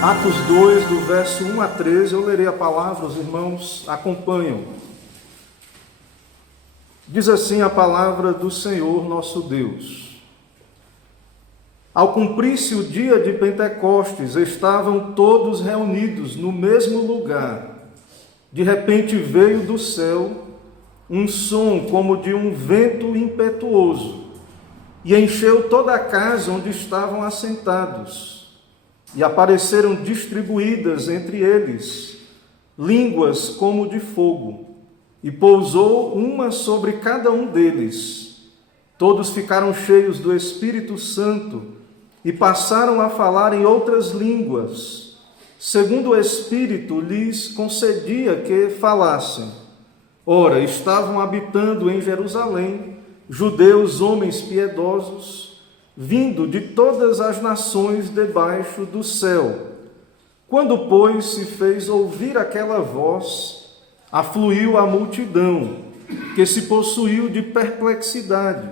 Atos 2, do verso 1 a 13, eu lerei a palavra, os irmãos acompanham. Diz assim a palavra do Senhor nosso Deus. Ao cumprir-se o dia de Pentecostes, estavam todos reunidos no mesmo lugar. De repente veio do céu um som como de um vento impetuoso e encheu toda a casa onde estavam assentados. E apareceram distribuídas entre eles línguas como de fogo, e pousou uma sobre cada um deles. Todos ficaram cheios do Espírito Santo e passaram a falar em outras línguas, segundo o Espírito lhes concedia que falassem. Ora, estavam habitando em Jerusalém judeus, homens piedosos, vindo de todas as nações debaixo do céu. Quando, pois, se fez ouvir aquela voz, afluiu a multidão, que se possuiu de perplexidade,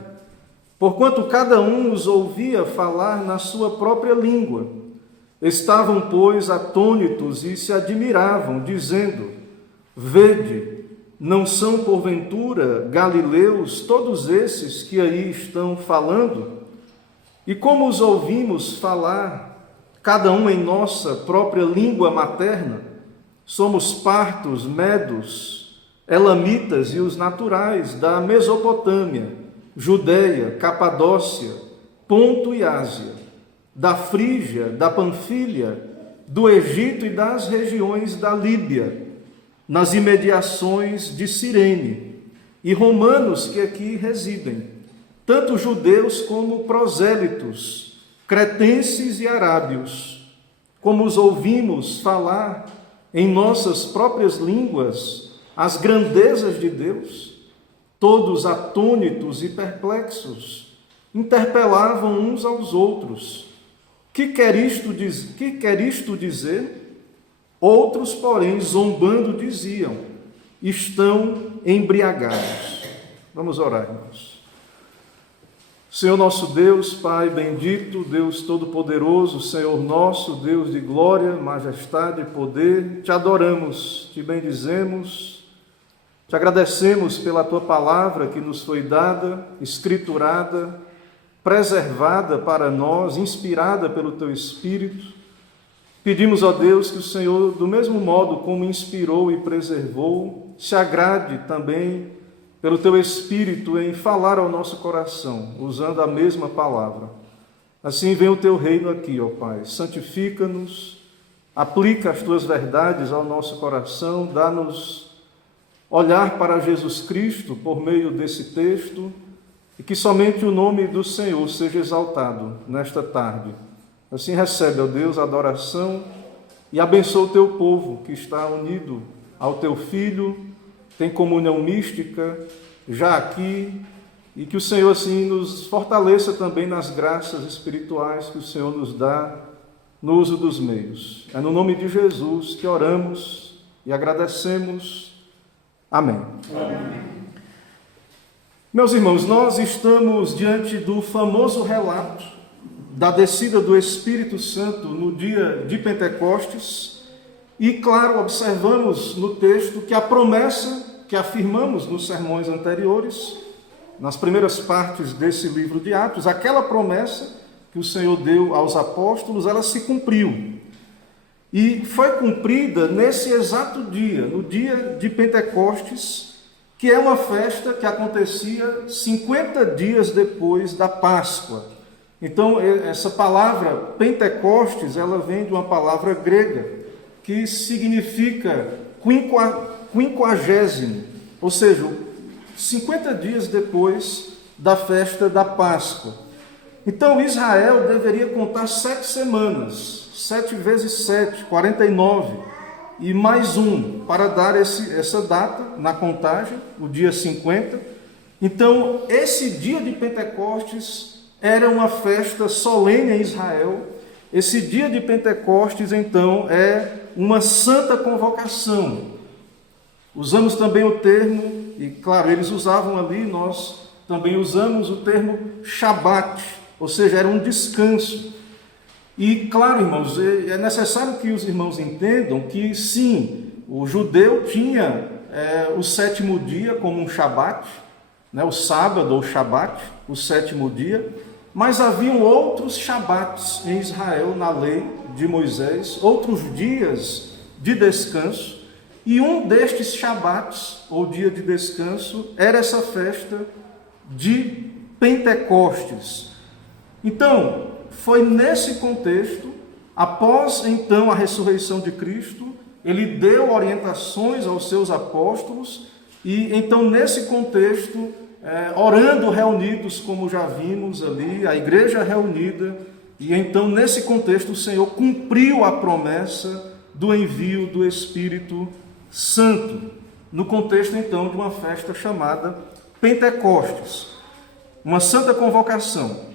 porquanto cada um os ouvia falar na sua própria língua. Estavam, pois, atônitos e se admiravam, dizendo: Vede, não são porventura galileus todos esses que aí estão falando? E como os ouvimos falar, cada um em nossa própria língua materna, somos partos, medos, elamitas e os naturais da Mesopotâmia, Judeia, Capadócia, Ponto e Ásia, da Frígia, da Panfilha, do Egito e das regiões da Líbia, nas imediações de Cirene, e romanos que aqui residem, tanto judeus como prosélitos, cretenses e arábios. Como os ouvimos falar em nossas próprias línguas as grandezas de Deus, todos atônitos e perplexos, interpelavam uns aos outros: que quer isto dizer? Outros, porém, zombando, diziam: estão embriagados. Vamos orar, irmãos. Senhor nosso Deus, Pai bendito, Deus todo-poderoso, Senhor nosso, Deus de glória, majestade e poder, te adoramos, te bendizemos, te agradecemos pela tua palavra que nos foi dada, escriturada, preservada para nós, inspirada pelo teu Espírito. Pedimos, ó Deus, que o Senhor, do mesmo modo como inspirou e preservou, se agrade também pelo teu Espírito em falar ao nosso coração, usando a mesma palavra. Assim vem o teu reino aqui, ó Pai. Santifica-nos, aplica as tuas verdades ao nosso coração, dá-nos olhar para Jesus Cristo por meio desse texto e que somente o nome do Senhor seja exaltado nesta tarde. Assim recebe, ó Deus, a adoração e abençoa o teu povo que está unido ao teu Filho, tem comunhão mística já aqui, e que o Senhor assim nos fortaleça também nas graças espirituais que o Senhor nos dá no uso dos meios. É no nome de Jesus que oramos e agradecemos. Amém. Amém. Meus irmãos, nós estamos diante do famoso relato da descida do Espírito Santo no dia de Pentecostes e, claro, observamos no texto que a promessa que afirmamos nos sermões anteriores, nas primeiras partes desse livro de Atos, aquela promessa que o Senhor deu aos apóstolos, ela se cumpriu. E foi cumprida nesse exato dia, no dia de Pentecostes, que é uma festa que acontecia 50 dias depois da Páscoa. Então, essa palavra Pentecostes, ela vem de uma palavra grega, que significa quinquagésimo, ou seja, 50 dias depois da festa da Páscoa. Então, Israel deveria contar 7 semanas, 7 vezes 7, 49, e mais um, para dar essa data na contagem, o dia 50. Então, esse dia de Pentecostes era uma festa solene em Israel. Esse dia de Pentecostes, então, é uma santa convocação. Usamos também o termo, e claro, eles usavam ali, nós também usamos o termo Shabat, ou seja, era um descanso. E, claro, irmãos, é necessário que os irmãos entendam que, sim, o judeu tinha o sétimo dia como um shabat, né, o sábado ou shabat, o sétimo dia, mas haviam outros shabats em Israel, na lei de Moisés, outros dias de descanso, e um destes shabats, ou dia de descanso, era essa festa de Pentecostes. Então, foi nesse contexto, após então a ressurreição de Cristo, ele deu orientações aos seus apóstolos, e então nesse contexto, orando reunidos, como já vimos ali, a igreja reunida, e então nesse contexto o Senhor cumpriu a promessa do envio do Espírito Santo, no contexto então de uma festa chamada Pentecostes, uma santa convocação.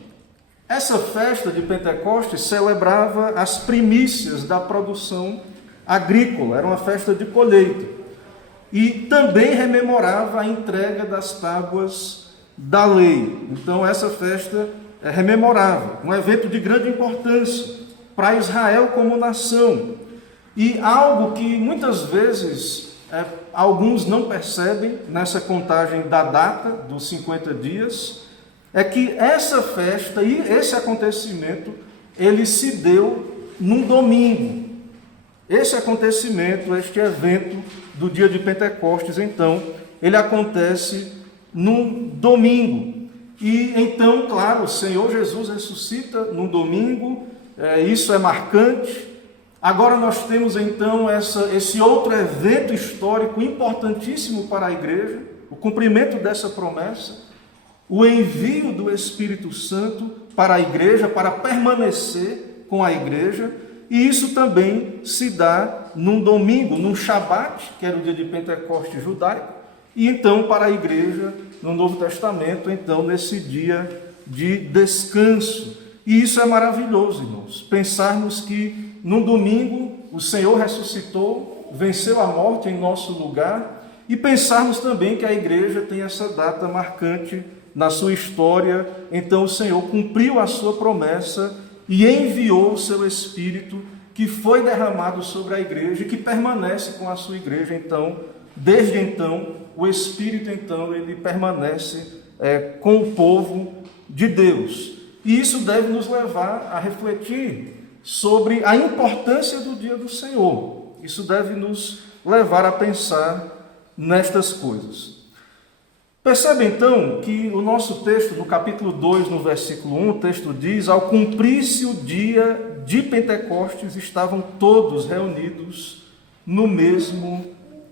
Essa festa de Pentecostes celebrava as primícias da produção agrícola, era uma festa de colheita. E também rememorava a entrega das tábuas da lei. Então essa festa rememorava um evento de grande importância para Israel como nação. E algo que muitas vezes alguns não percebem nessa contagem da data dos 50 dias, é que essa festa e esse acontecimento, ele se deu num domingo. Esse acontecimento, este evento do dia de Pentecostes, então, ele acontece num domingo. E então, claro, o Senhor Jesus ressuscita num domingo, isso é marcante. Agora nós temos então esse outro evento histórico importantíssimo para a igreja, o cumprimento dessa promessa, o envio do Espírito Santo para a igreja, para permanecer com a igreja. E isso também se dá num domingo, num Shabat, que era o dia de Pentecostes judaico, e então para a igreja, no Novo Testamento, então nesse dia de descanso. E isso é maravilhoso, irmãos, pensarmos que num domingo o Senhor ressuscitou, venceu a morte em nosso lugar, e pensarmos também que a igreja tem essa data marcante na sua história. Então o Senhor cumpriu a sua promessa e enviou o seu Espírito, que foi derramado sobre a igreja e que permanece com a sua igreja. Então, desde então, o Espírito, então, ele permanece com o povo de Deus. E isso deve nos levar a refletir sobre a importância do dia do Senhor. Isso deve nos levar a pensar nestas coisas. Percebe então que o nosso texto, no capítulo 2, no versículo 1, o texto diz: ao cumprir-se o dia de Pentecostes, estavam todos reunidos no mesmo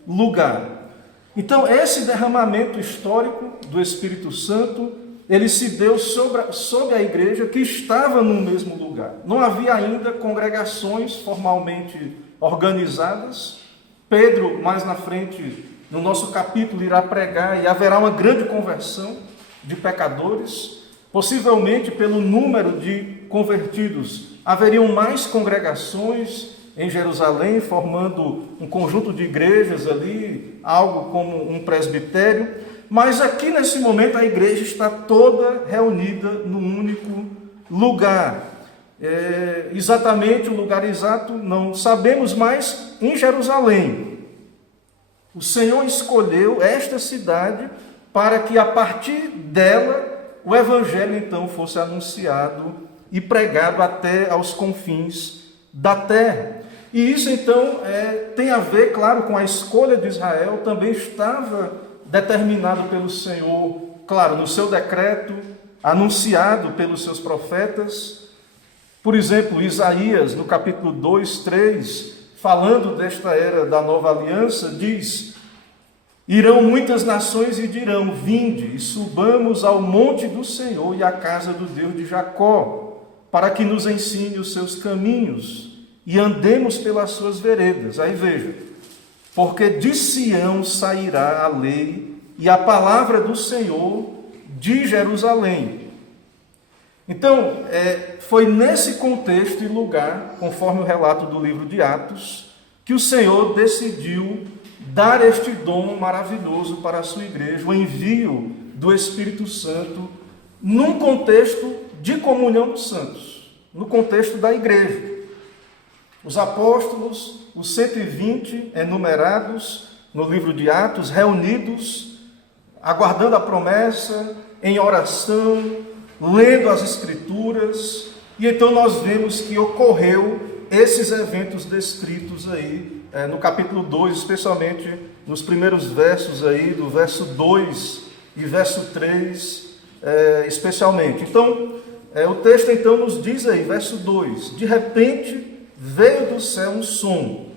lugar. Então, esse derramamento histórico do Espírito Santo, ele se deu sobre a igreja que estava no mesmo lugar. Não havia ainda congregações formalmente organizadas. Pedro, mais na frente, no nosso capítulo, irá pregar e haverá uma grande conversão de pecadores. Possivelmente, pelo número de convertidos, haveriam mais congregações em Jerusalém, formando um conjunto de igrejas ali, algo como um presbitério. Mas aqui nesse momento a igreja está toda reunida num único lugar. Exatamente o lugar exato não sabemos, mas em Jerusalém. O Senhor escolheu esta cidade para que a partir dela o evangelho então fosse anunciado e pregado até aos confins da terra. E isso então tem a ver, claro, com a escolha de Israel. Também estava determinado pelo Senhor, claro, no seu decreto, anunciado pelos seus profetas. Por exemplo, Isaías, no capítulo 2, 3, falando desta era da nova aliança, diz: irão muitas nações e dirão: vinde e subamos ao monte do Senhor e à casa do Deus de Jacó, para que nos ensine os seus caminhos e andemos pelas suas veredas. Aí veja: porque de Sião sairá a lei e a palavra do Senhor de Jerusalém. Então, foi nesse contexto e lugar, conforme o relato do livro de Atos, que o Senhor decidiu dar este dom maravilhoso para a sua igreja, o envio do Espírito Santo, num contexto de comunhão dos santos. no contexto da igreja. Os apóstolos, os 120 enumerados no livro de Atos, reunidos, aguardando a promessa, em oração, lendo as Escrituras, e então nós vemos que ocorreu esses eventos descritos aí no capítulo 2, especialmente nos primeiros versos aí, do verso 2 e verso 3, especialmente. Então, o texto então nos diz aí, verso 2, de repente veio do céu um som,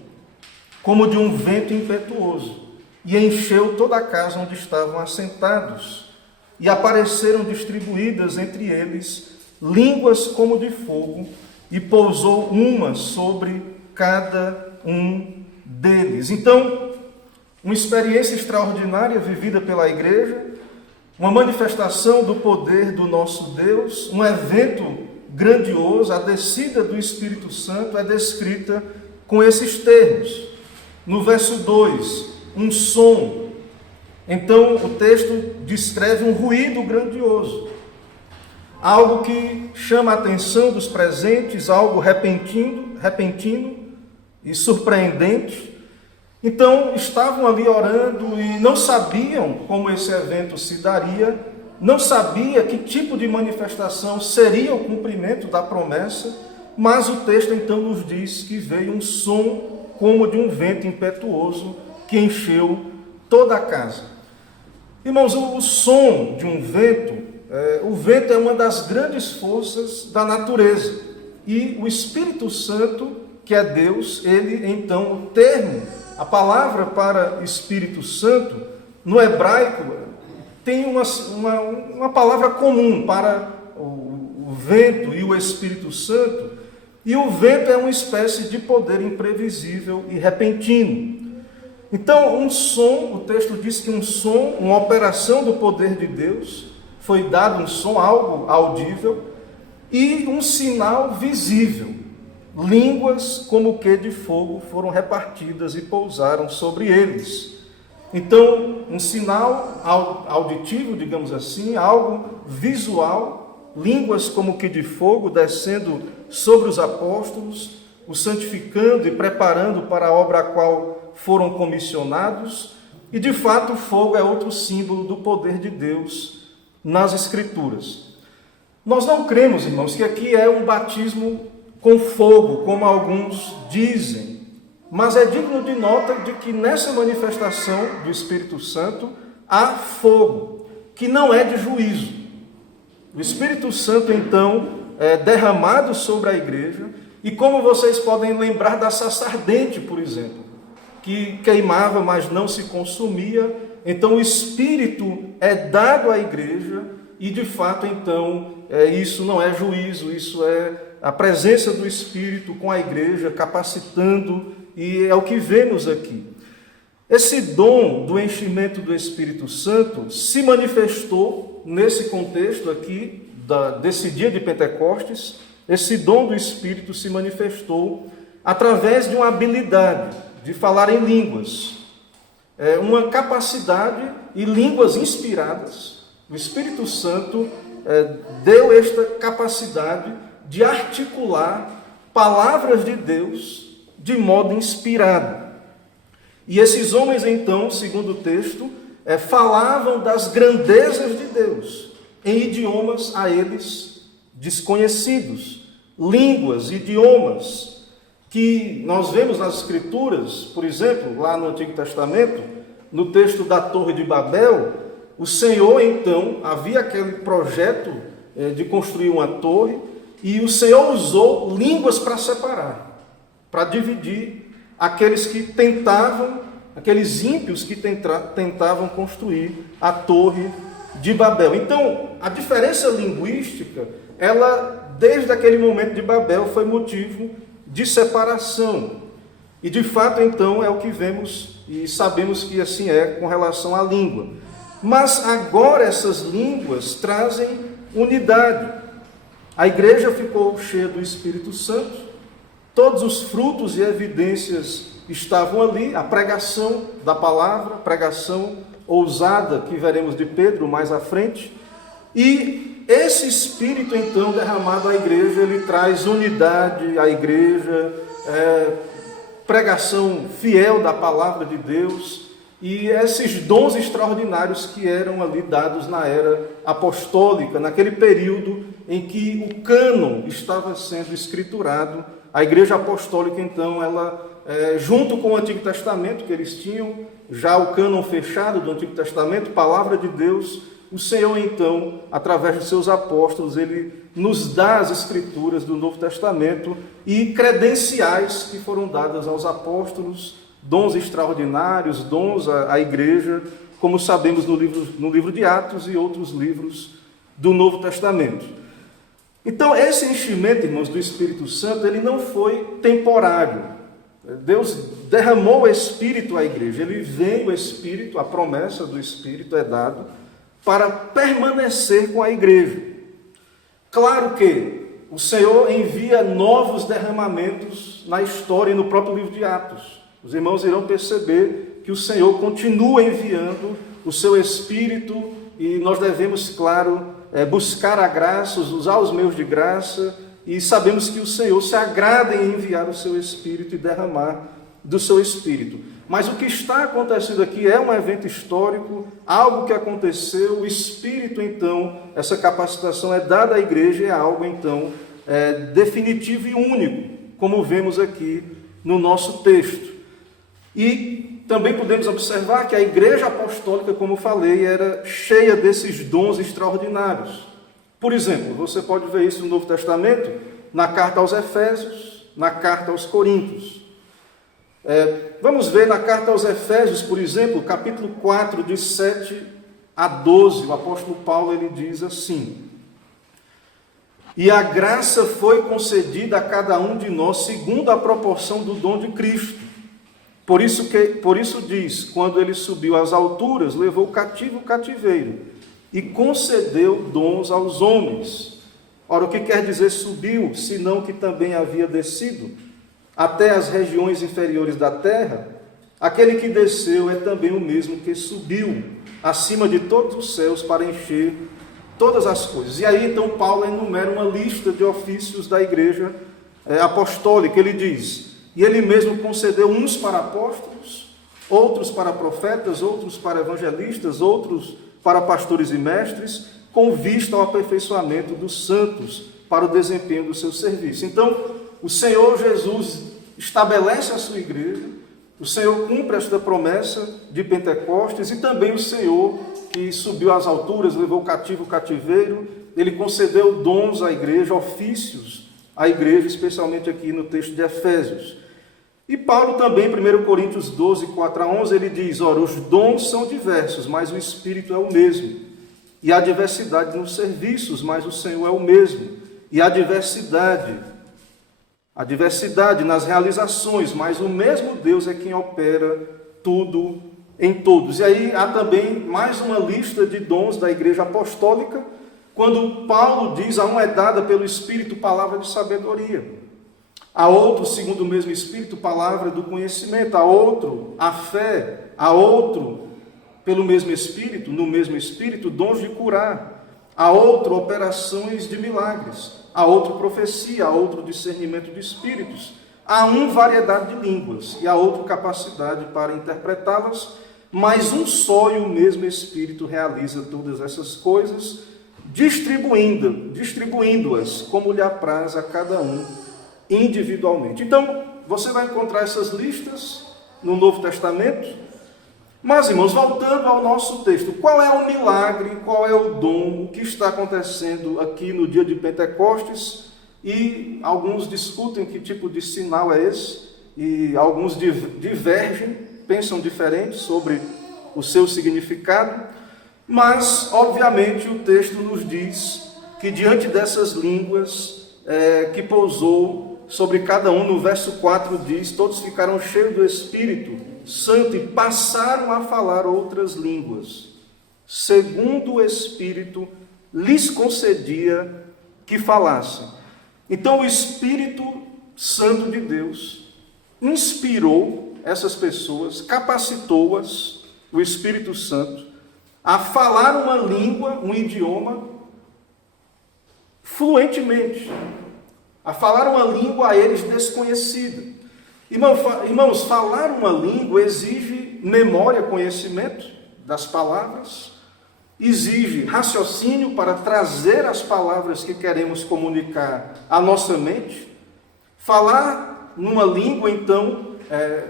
como de um vento impetuoso, e encheu toda a casa onde estavam assentados, e apareceram distribuídas entre eles línguas como de fogo, e pousou uma sobre cada um deles. Então, uma experiência extraordinária vivida pela igreja, uma manifestação do poder do nosso Deus, um evento grandioso, a descida do Espírito Santo é descrita com esses termos. No verso 2, um som. Então, o texto descreve um ruído grandioso, algo que chama a atenção dos presentes, algo repentino e surpreendente. Então, estavam ali orando e não sabiam como esse evento se daria, não sabia que tipo de manifestação seria o cumprimento da promessa, mas o texto então nos diz que veio um som como de um vento impetuoso que encheu toda a casa. Irmãos, o som de um vento, o vento é uma das grandes forças da natureza, e o Espírito Santo, que é Deus, ele então, o termo, a palavra para Espírito Santo, no hebraico, tem uma palavra comum para o vento e o Espírito Santo, e o vento é uma espécie de poder imprevisível e repentino. Então, um som, o texto diz que um som, uma operação do poder de Deus, foi dado um som, algo audível, e um sinal visível. Línguas como que de fogo foram repartidas e pousaram sobre eles. Então, um sinal auditivo, digamos assim, algo visual, línguas como que de fogo descendo sobre os apóstolos, os santificando e preparando para a obra a qual foram comissionados. E, de fato, o fogo é outro símbolo do poder de Deus nas Escrituras. Nós não cremos, irmãos, que aqui é um batismo com fogo, como alguns dizem, mas é digno de nota de que nessa manifestação do Espírito Santo há fogo, que não é de juízo. O Espírito Santo, então, é derramado sobre a igreja, e como vocês podem lembrar da sarça ardente, por exemplo, que queimava, mas não se consumia. Então o Espírito é dado à igreja, e de fato, então, isso não é juízo, isso é a presença do Espírito com a igreja, capacitando, e é o que vemos aqui. Esse dom do enchimento do Espírito Santo se manifestou nesse contexto aqui, desse dia de Pentecostes. Esse dom do Espírito se manifestou através de uma habilidade de falar em línguas, uma capacidade e línguas inspiradas. O Espírito Santo deu esta capacidade de articular palavras de Deus de modo inspirado. E esses homens, então, segundo o texto, falavam das grandezas de Deus, em idiomas a eles desconhecidos, línguas, idiomas, que nós vemos nas Escrituras, por exemplo, lá no Antigo Testamento, no texto da Torre de Babel. O Senhor, então, havia aquele projeto de construir uma torre, e o Senhor usou línguas para separar, para dividir aqueles que tentavam, aqueles ímpios que tentavam construir a Torre de Babel. Então, a diferença linguística, ela, desde aquele momento de Babel, foi motivo de separação. E, de fato, então, é o que vemos e sabemos que assim é com relação à língua. Mas agora essas línguas trazem unidade. A igreja ficou cheia do Espírito Santo, todos os frutos e evidências estavam ali, a pregação da palavra, pregação ousada que veremos de Pedro mais à frente, e esse Espírito, então, derramado à igreja, ele traz unidade à igreja, pregação fiel da palavra de Deus, e esses dons extraordinários que eram ali dados na era apostólica, naquele período em que o cânon estava sendo escriturado. A igreja apostólica, então, ela, junto com o Antigo Testamento, que eles tinham já o cânon fechado do Antigo Testamento, palavra de Deus, o Senhor, então, através de seus apóstolos, ele nos dá as escrituras do Novo Testamento e credenciais que foram dadas aos apóstolos, dons extraordinários, dons à igreja, como sabemos no livro de Atos e outros livros do Novo Testamento. Então, esse enchimento, irmãos, do Espírito Santo, ele não foi temporário. Deus derramou o Espírito à igreja, ele vem o Espírito, a promessa do Espírito é dado para permanecer com a igreja. Claro que o Senhor envia novos derramamentos na história e no próprio livro de Atos. Os irmãos irão perceber que o Senhor continua enviando o seu Espírito e nós devemos, claro, buscar a graça, usar os meios de graça, e sabemos que o Senhor se agrada em enviar o seu Espírito e derramar do seu Espírito. Mas o que está acontecendo aqui é um evento histórico, algo que aconteceu, o Espírito, então, essa capacitação é dada à igreja, é algo, então, definitivo e único, como vemos aqui no nosso texto. E também podemos observar que a igreja apostólica, como falei, era cheia desses dons extraordinários. Por exemplo, você pode ver isso no Novo Testamento, na carta aos Efésios, na carta aos Coríntios. Vamos ver na carta aos Efésios, por exemplo, capítulo 4, de 7 a 12, o apóstolo Paulo ele diz assim: e a graça foi concedida a cada um de nós segundo a proporção do dom de Cristo. Por isso diz, quando ele subiu às alturas, levou cativo o cativeiro e concedeu dons aos homens. Ora, o que quer dizer subiu, senão que também havia descido até as regiões inferiores da terra? Aquele que desceu é também o mesmo que subiu acima de todos os céus para encher todas as coisas. E aí, então, Paulo enumera uma lista de ofícios da igreja apostólica. Ele diz: e ele mesmo concedeu uns para apóstolos, outros para profetas, outros para evangelistas, outros para pastores e mestres, com vista ao aperfeiçoamento dos santos, para o desempenho do seu serviço. Então, o Senhor Jesus estabelece a sua igreja, o Senhor cumpre esta promessa de Pentecostes, e também o Senhor, que subiu às alturas, levou cativo o cativeiro, ele concedeu dons à igreja, ofícios à igreja, especialmente aqui no texto de Efésios. E Paulo também, 1 Coríntios 12, 4 a 11, ele diz: ora, os dons são diversos, mas o Espírito é o mesmo. E há diversidade nos serviços, mas o Senhor é o mesmo. E há diversidade nas realizações, mas o mesmo Deus é quem opera tudo em todos. E aí há também mais uma lista de dons da igreja apostólica, quando Paulo diz: a um é dada pelo Espírito palavra de sabedoria, a outro, segundo o mesmo Espírito, palavra do conhecimento, a outro, a fé, a outro, pelo mesmo Espírito, no mesmo Espírito, dons de curar, a outro, operações de milagres, a outro, profecia, a outro, discernimento de espíritos, a um, variedade de línguas, e a outro, capacidade para interpretá-las, mas um só e o mesmo Espírito realiza todas essas coisas, distribuindo-as como lhe apraz a cada um individualmente. Então, você vai encontrar essas listas no Novo Testamento. Mas, irmãos, voltando ao nosso texto, qual é o milagre, qual é o dom, o que está acontecendo aqui no dia de Pentecostes? E alguns discutem que tipo de sinal é esse, e alguns divergem, pensam diferente sobre o seu significado, mas, obviamente, o texto nos diz que diante dessas línguas que pousou sobre cada um, no verso 4 diz: todos ficaram cheios do Espírito Santo e passaram a falar outras línguas, segundo o Espírito lhes concedia que falassem. Então o Espírito Santo de Deus inspirou essas pessoas, capacitou-as, o Espírito Santo, a falar uma língua, um idioma, fluentemente, a falar uma língua a eles desconhecida. Irmãos, falar uma língua exige memória, conhecimento das palavras, exige raciocínio para trazer as palavras que queremos comunicar à nossa mente. Falar numa língua, então,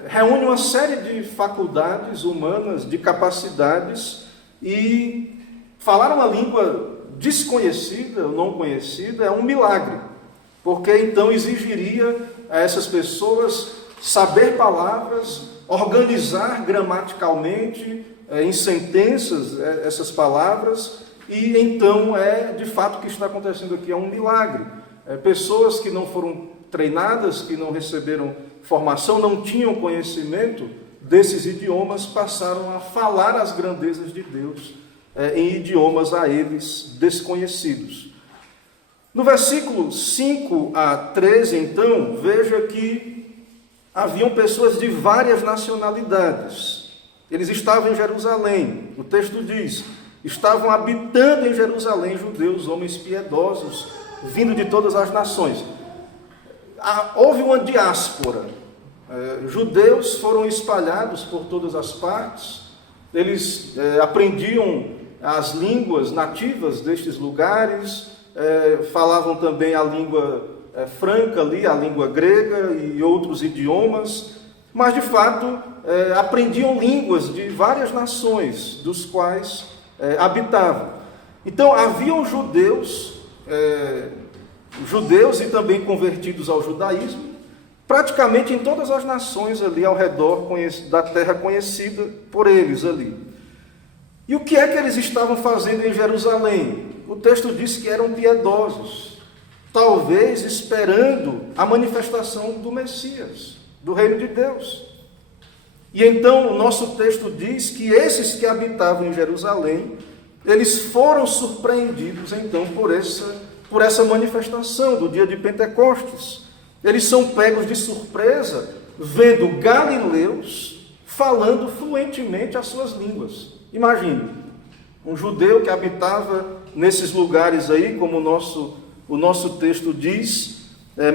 reúne uma série de faculdades humanas, de capacidades, e falar uma língua desconhecida ou não conhecida é um milagre, porque então exigiria a essas pessoas saber palavras, organizar gramaticalmente em sentenças essas palavras, e então de fato o que está acontecendo aqui é um milagre. Pessoas que não foram treinadas, que não receberam formação, não tinham conhecimento desses idiomas, passaram a falar as grandezas de Deus em idiomas a eles desconhecidos. No versículo 5 a 13, então, veja que haviam pessoas de várias nacionalidades. Eles estavam em Jerusalém. O texto diz: estavam habitando em Jerusalém judeus, homens piedosos, vindo de todas as nações. Houve uma diáspora. Judeus foram espalhados por todas as partes. Eles aprendiam as línguas nativas destes lugares, falavam também a língua franca ali, a língua grega e outros idiomas, mas de fato aprendiam línguas de várias nações, dos quais habitavam. Então haviam judeus e também convertidos ao judaísmo, praticamente em todas as nações ali ao redor da terra conhecida por eles ali. E o que é que eles estavam fazendo em Jerusalém? O texto diz que eram piedosos, talvez esperando a manifestação do Messias, do reino de Deus. E então o nosso texto diz que esses que habitavam em Jerusalém, eles foram surpreendidos então por essa manifestação do dia de Pentecostes. Eles são pegos de surpresa, vendo galileus falando fluentemente as suas línguas. Imagine, um judeu que habitava nesses lugares aí, como o nosso texto diz,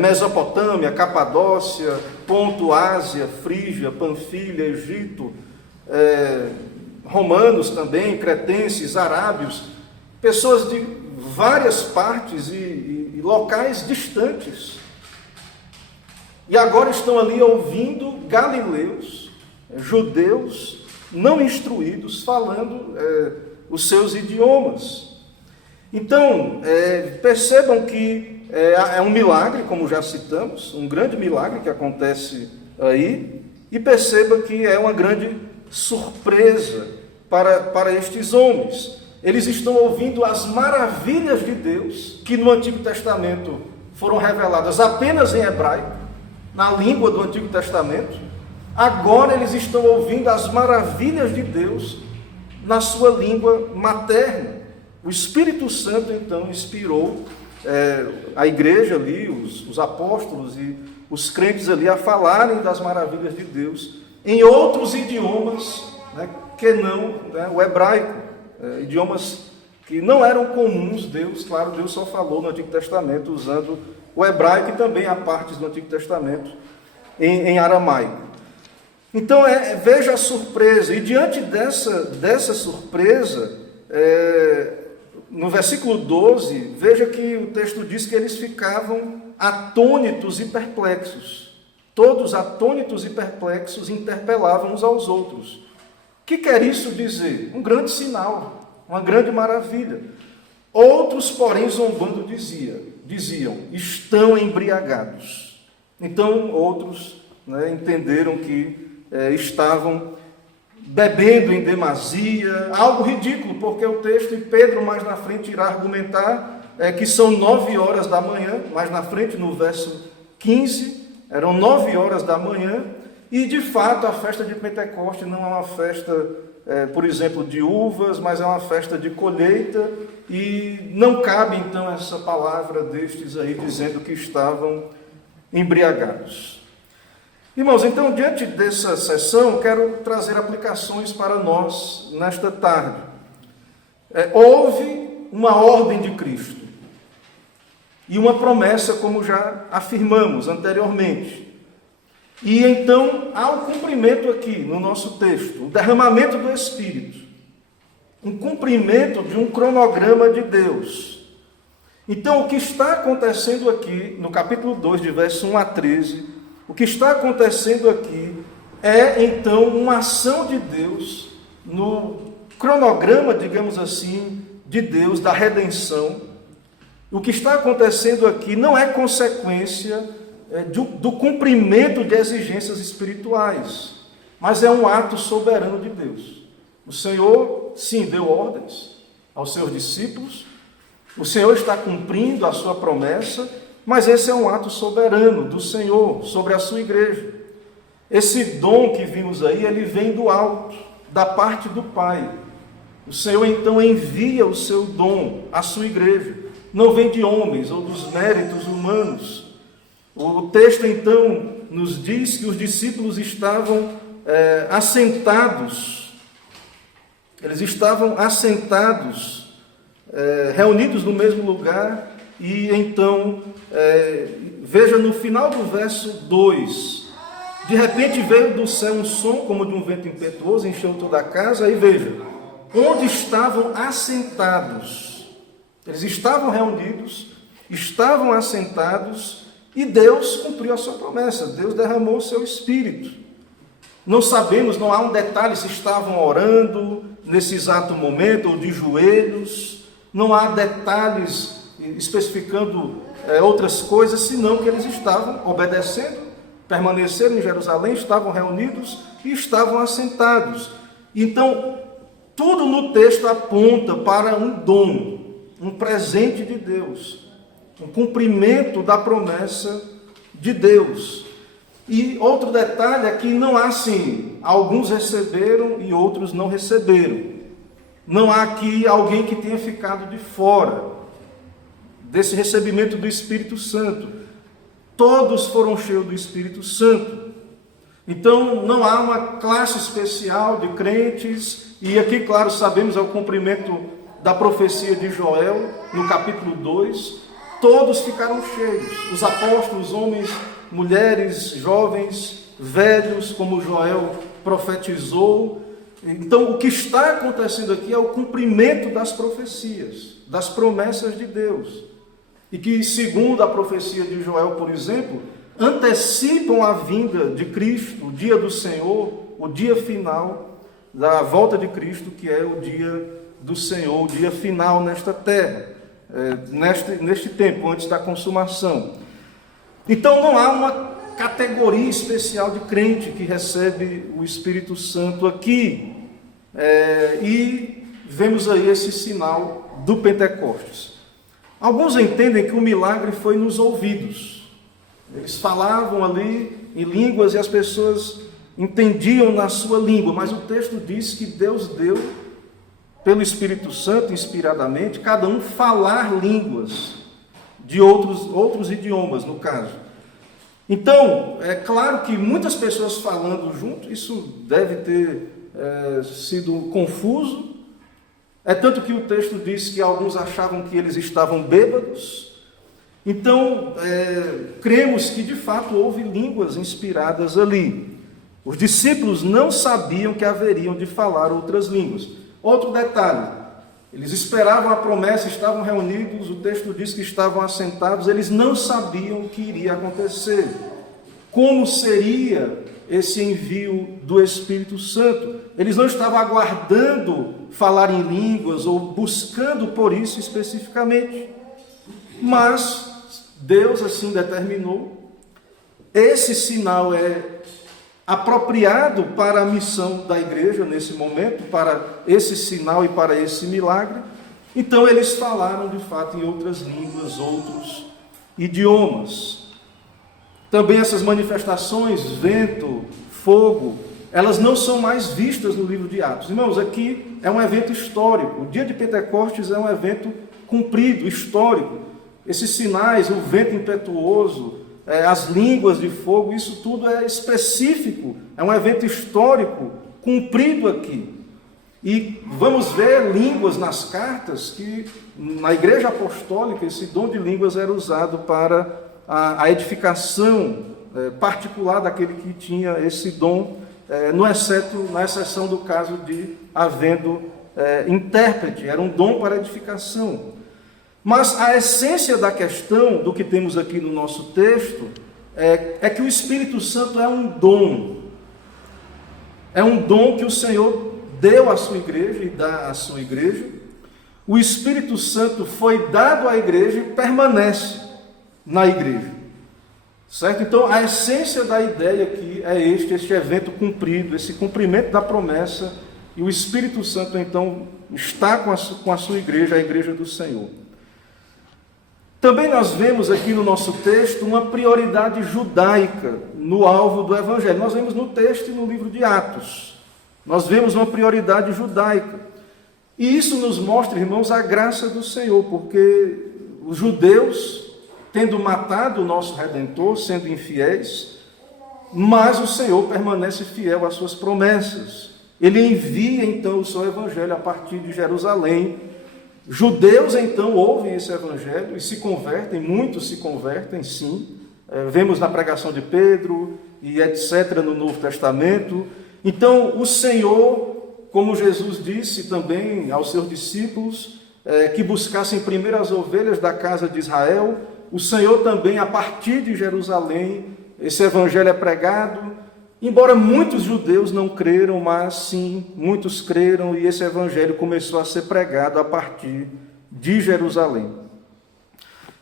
Mesopotâmia, Capadócia, Ponto, Ásia, Frígia, Panfilha, Egito, romanos também, cretenses, arábios, pessoas de várias partes e locais distantes. E agora estão ali ouvindo galileus, judeus, não instruídos, falando os seus idiomas. Então, percebam que é um milagre, como já citamos, um grande milagre que acontece aí, e perceba que é uma grande surpresa para estes homens. Eles estão ouvindo as maravilhas de Deus, que no Antigo Testamento foram reveladas apenas em hebraico, na língua do Antigo Testamento. Agora eles estão ouvindo as maravilhas de Deus na sua língua materna. O Espírito Santo, então, inspirou a igreja ali, os apóstolos e os crentes ali a falarem das maravilhas de Deus em outros idiomas, que não o hebraico, idiomas que não eram comuns. Deus só falou no Antigo Testamento usando o hebraico, e também há partes do Antigo Testamento em aramaico. Então, veja a surpresa, e diante dessa surpresa, no versículo 12, veja que o texto diz que eles ficavam atônitos e perplexos. Todos atônitos e perplexos interpelavam uns aos outros. O que quer isso dizer? Um grande sinal, uma grande maravilha. Outros, porém, zombando, diziam, estão embriagados. Então, outros entenderam que estavam bebendo em demasia, algo ridículo, porque o texto, e Pedro mais na frente irá argumentar, que são 9 horas da manhã, mais na frente no verso 15, eram 9 horas da manhã, e de fato a festa de Pentecostes não é uma festa, por exemplo, de uvas, mas é uma festa de colheita, e não cabe então essa palavra destes aí dizendo que estavam embriagados. Irmãos, então, diante dessa sessão, quero trazer aplicações para nós nesta tarde. Houve uma ordem de Cristo. e uma promessa, como já afirmamos anteriormente. E então há um cumprimento aqui no nosso texto, o derramamento do Espírito, um cumprimento de um cronograma de Deus. Então, o que está acontecendo aqui, no capítulo 2, de verso 1 a 13, o que está acontecendo aqui é, então, uma ação de Deus no cronograma, digamos assim, de Deus, da redenção. O que está acontecendo aqui não é consequência do cumprimento de exigências espirituais, mas é um ato soberano de Deus. O Senhor, sim, deu ordens aos seus discípulos, o Senhor está cumprindo a sua promessa, mas esse é um ato soberano do Senhor sobre a sua igreja. Esse dom que vimos aí, ele vem do alto, da parte do Pai. O Senhor então envia o seu dom à sua igreja. Não vem de homens ou dos méritos humanos. O texto então nos diz que os discípulos estavam assentados. Eles estavam assentados, reunidos no mesmo lugar, e então, veja no final do verso 2, de repente veio do céu um som como de um vento impetuoso, encheu toda a casa, aí veja, onde estavam assentados, eles estavam reunidos, estavam assentados, e Deus cumpriu a sua promessa, Deus derramou o seu Espírito. Não sabemos, não há um detalhe se estavam orando nesse exato momento, ou de joelhos, não há detalhes especificando outras coisas, senão que eles estavam obedecendo, permaneceram em Jerusalém, estavam reunidos e estavam assentados. Então, tudo no texto aponta para um dom, um presente de Deus, um cumprimento da promessa de Deus. E outro detalhe é que não há assim, alguns receberam e outros não receberam. Não há aqui alguém que tenha ficado de fora desse recebimento do Espírito Santo. Todos foram cheios do Espírito Santo. Então não há uma classe especial de crentes, e aqui, claro, sabemos é o cumprimento da profecia de Joel, no capítulo 2, todos ficaram cheios, os apóstolos, homens, mulheres, jovens, velhos, como Joel profetizou. Então, o que está acontecendo aqui é o cumprimento das profecias, das promessas de Deus, e que, segundo a profecia de Joel, por exemplo, antecipam a vinda de Cristo, o dia do Senhor, o dia final da volta de Cristo, que é o dia do Senhor, o dia final nesta terra, neste tempo, antes da consumação. Então não há uma categoria especial de crente que recebe o Espírito Santo aqui. E vemos aí esse sinal do Pentecostes. Alguns entendem que o milagre foi nos ouvidos. Eles falavam ali em línguas e as pessoas entendiam na sua língua, mas o texto diz que Deus deu, pelo Espírito Santo, inspiradamente, cada um falar línguas de outros idiomas, no caso. Então, é claro que muitas pessoas falando junto, isso deve ter sido confuso. É tanto que o texto diz que alguns achavam que eles estavam bêbados. Então, cremos que de fato houve línguas inspiradas ali. Os discípulos não sabiam que haveriam de falar outras línguas. Outro detalhe, eles esperavam a promessa, estavam reunidos, o texto diz que estavam assentados, eles não sabiam o que iria acontecer. Como seria esse envio do Espírito Santo? Eles não estavam aguardando falar em línguas ou buscando por isso especificamente. Mas Deus assim determinou. Esse sinal é apropriado para a missão da igreja nesse momento, para esse sinal e para esse milagre. Então eles falaram de fato em outras línguas, outros idiomas. Também essas manifestações, vento, fogo, elas não são mais vistas no livro de Atos. Irmãos, aqui é um evento histórico. O dia de Pentecostes é um evento cumprido, histórico. Esses sinais, o vento impetuoso, as línguas de fogo, isso tudo é específico, é um evento histórico cumprido aqui. E vamos ver línguas nas cartas que na igreja apostólica, esse dom de línguas era usado para a edificação particular daquele que tinha esse dom, na exceção do caso de havendo intérprete, era um dom para edificação. Mas a essência da questão, do que temos aqui no nosso texto, é que o Espírito Santo é um dom. É um dom que o Senhor deu à sua igreja e dá à sua igreja. O Espírito Santo foi dado à igreja e permanece na igreja. Certo? Então, a essência da ideia aqui é este evento cumprido, esse cumprimento da promessa, e o Espírito Santo, então, está com a sua igreja, a igreja do Senhor. Também nós vemos aqui no nosso texto uma prioridade judaica no alvo do Evangelho. Nós vemos no texto e no livro de Atos. Nós vemos uma prioridade judaica. E isso nos mostra, irmãos, a graça do Senhor, porque os judeus, tendo matado o nosso Redentor, sendo infiéis, mas o Senhor permanece fiel às suas promessas. Ele envia, então, o seu Evangelho a partir de Jerusalém. Judeus, então, ouvem esse Evangelho e se convertem, muitos se convertem, sim. Vemos na pregação de Pedro e etc. no Novo Testamento. Então, o Senhor, como Jesus disse também aos seus discípulos, que buscassem primeiro as ovelhas da casa de Israel, o Senhor também, a partir de Jerusalém, esse Evangelho é pregado. Embora muitos judeus não creram, mas sim, muitos creram, e esse Evangelho começou a ser pregado a partir de Jerusalém.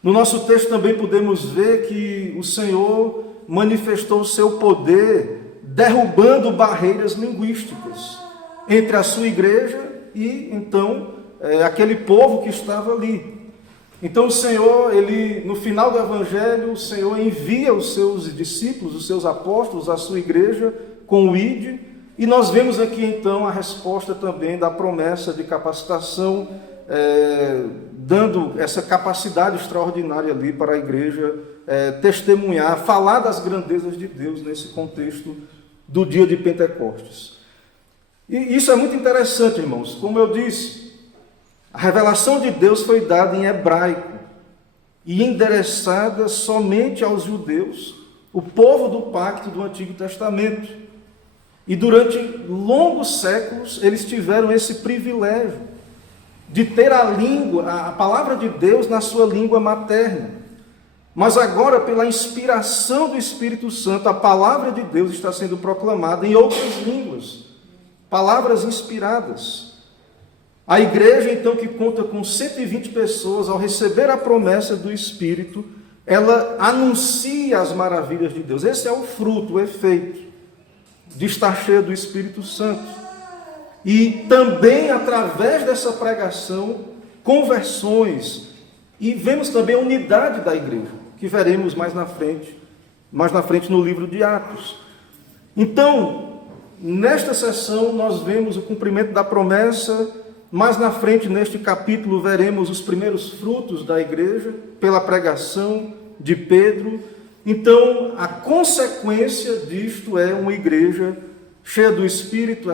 No nosso texto também podemos ver que o Senhor manifestou o seu poder derrubando barreiras linguísticas entre a sua igreja e, então, aquele povo que estava ali. Então o Senhor, no final do Evangelho, o Senhor envia os seus discípulos, os seus apóstolos, a sua igreja com o ID, e nós vemos aqui então a resposta também da promessa de capacitação, dando essa capacidade extraordinária ali para a igreja testemunhar, falar das grandezas de Deus nesse contexto do dia de Pentecostes. E isso é muito interessante, irmãos. Como eu disse, a revelação de Deus foi dada em hebraico e endereçada somente aos judeus, o povo do pacto do Antigo Testamento. E durante longos séculos eles tiveram esse privilégio de ter a palavra de Deus na sua língua materna. Mas agora, pela inspiração do Espírito Santo, a palavra de Deus está sendo proclamada em outras línguas, palavras inspiradas. A igreja, então, que conta com 120 pessoas, ao receber a promessa do Espírito, ela anuncia as maravilhas de Deus. Esse é o fruto, o efeito de estar cheio do Espírito Santo. E também, através dessa pregação, conversões, e vemos também a unidade da igreja, que veremos mais na frente no livro de Atos. Então, nesta sessão, nós vemos o cumprimento da promessa. Mais na frente, neste capítulo, veremos os primeiros frutos da igreja, pela pregação de Pedro. Então, a consequência disto é uma igreja cheia do Espírito.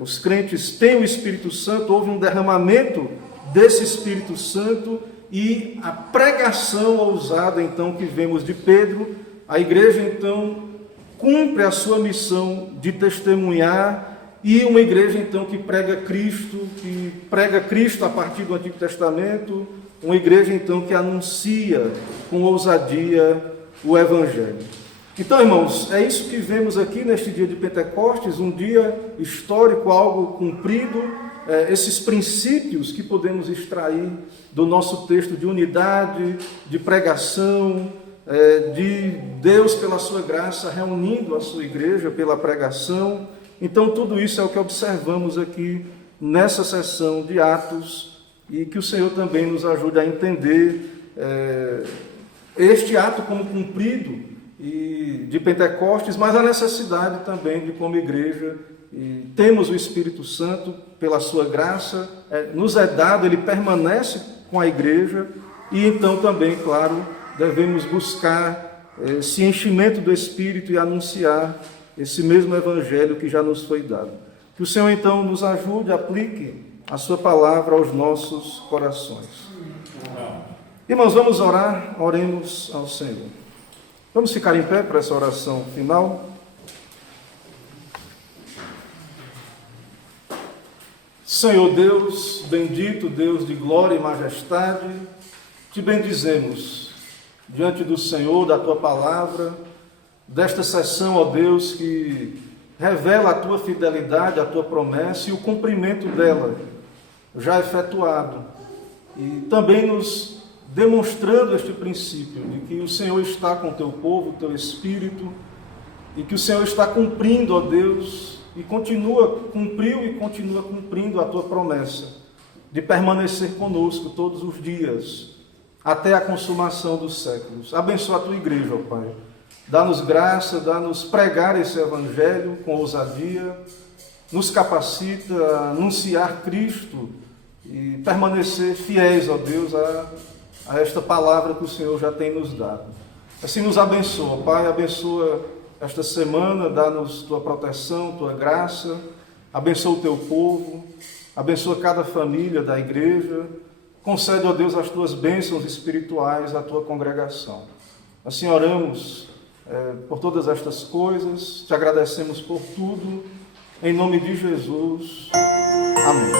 Os crentes têm o Espírito Santo, houve um derramamento desse Espírito Santo, e a pregação ousada, então, que vemos de Pedro. A igreja, então, cumpre a sua missão de testemunhar. E uma igreja, então, que prega Cristo a partir do Antigo Testamento, uma igreja, então, que anuncia com ousadia o Evangelho. Então, irmãos, é isso que vemos aqui neste dia de Pentecostes, um dia histórico, algo cumprido, esses princípios que podemos extrair do nosso texto de unidade, de pregação, de Deus, pela sua graça, reunindo a sua igreja pela pregação. Então, tudo isso é o que observamos aqui nessa sessão de Atos, e que o Senhor também nos ajude a entender este ato como cumprido de Pentecostes, mas a necessidade também de, como igreja, temos o Espírito Santo pela sua graça, nos é dado, ele permanece com a igreja, e então também, claro, devemos buscar esse enchimento do Espírito e anunciar esse mesmo Evangelho que já nos foi dado. Que o Senhor, então, nos ajude, aplique a sua palavra aos nossos corações. Irmãos, vamos orar, oremos ao Senhor. Vamos ficar em pé para essa oração final. Senhor Deus, bendito Deus de glória e majestade, te bendizemos diante do Senhor, da tua palavra, desta sessão, ó Deus, que revela a tua fidelidade, a tua promessa e o cumprimento dela já efetuado. E também nos demonstrando este princípio de que o Senhor está com o teu povo, o teu Espírito, e que o Senhor está cumprindo, ó Deus, e cumpriu e continua cumprindo a tua promessa de permanecer conosco todos os dias, até a consumação dos séculos. Abençoa a tua igreja, ó Pai. Dá-nos graça, dá-nos pregar esse evangelho com ousadia, nos capacita a anunciar Cristo e permanecer fiéis, ó Deus, a esta palavra que o Senhor já tem nos dado. Assim nos abençoa, Pai, abençoa esta semana, dá-nos tua proteção, tua graça, abençoa o teu povo, abençoa cada família da igreja, concede, ó Deus, as tuas bênçãos espirituais à tua congregação. Assim oramos por todas estas coisas, te agradecemos por tudo, em nome de Jesus. Amém.